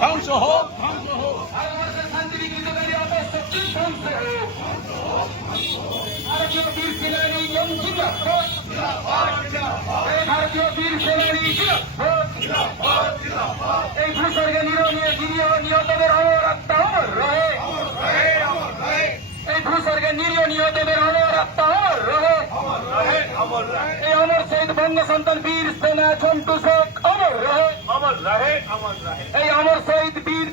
ধ্বংস হোক। ভারতীয় বীর সেনানী জিন্দাবাদ ভারতীয় বীর সেনানী এই নিহতদের অমর অমর রহে এই ভূস্বর্গে নিরীহ নিহতদের অমর রহে এই অমর শহীদ বঙ্গ সন্তান বীর সেনা ঝন্টু শেখ অমর রহে। অমর রহে অমর রহে। এই অমর শহীদ বীর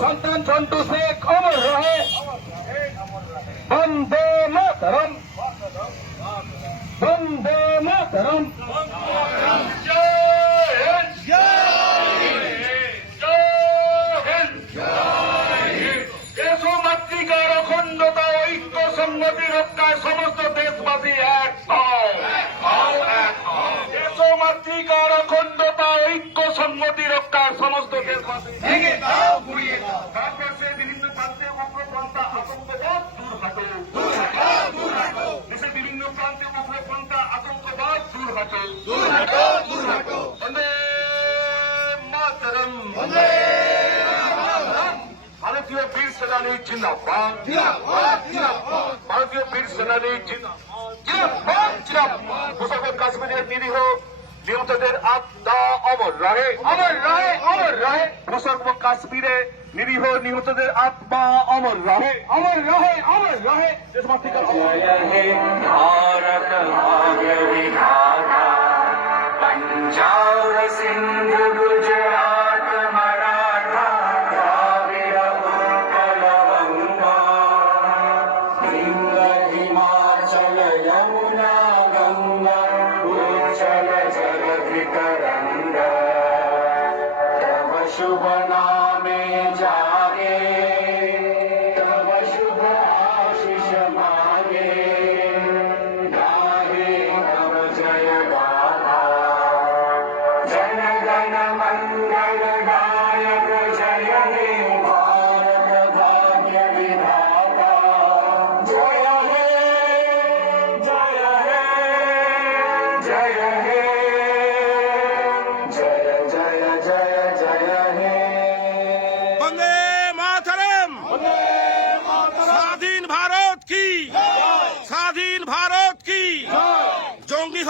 সন্তান ঝন্টু শেখ অমর রহে। বন্দে মাতরম। বন্দে মাতরম। মাতৃকার অখণ্ডতা ঐক্য সংগতি রক্ষায় সমস্ত মাতৃকার অখণ্ডতা ঐক্য সংগতি রক্ষায় সমস্ত দেশবাসী ভেঙে দাও গুড়িয়ে দাও। ভারতবর্ষের বিভিন্ন প্রান্তে উগ্রপন্থা আতঙ্কবাদ দূর হাটো। দেশের বিভিন্ন প্রান্তে উগ্রপন্থা আতঙ্কবাদ দূর হাটো। বন্দে মাতরম। ভারতীয় বীর সেনানী জিন্দাবাদ। ভারতীয় বীর সেনানী জিন্দাবাদ জিন্দাবাদ। মুসাফির কাশ্মীরের নিরীহ নিহতদের আত্মা অমর রহে। অমর রহে অমর রহে। প্রসঙ্গ কাশ্মীরে নিরীহ নিহতদের আত্মা অমর রহে। অমর রহে অমর রহে। ভারত शुभ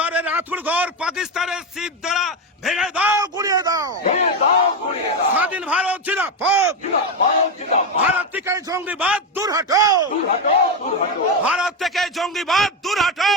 ঘরের আঁথুর ঘর, পাকিস্তানের শীত দ্বারা ভেঙে দাও গুড়িয়ে দাও। স্বাধীন ভারত জিন্দাবাদ। ভারত থেকে জঙ্গিবাদ দূর হাটো। ভারত থেকে জঙ্গিবাদ দূর হাটো।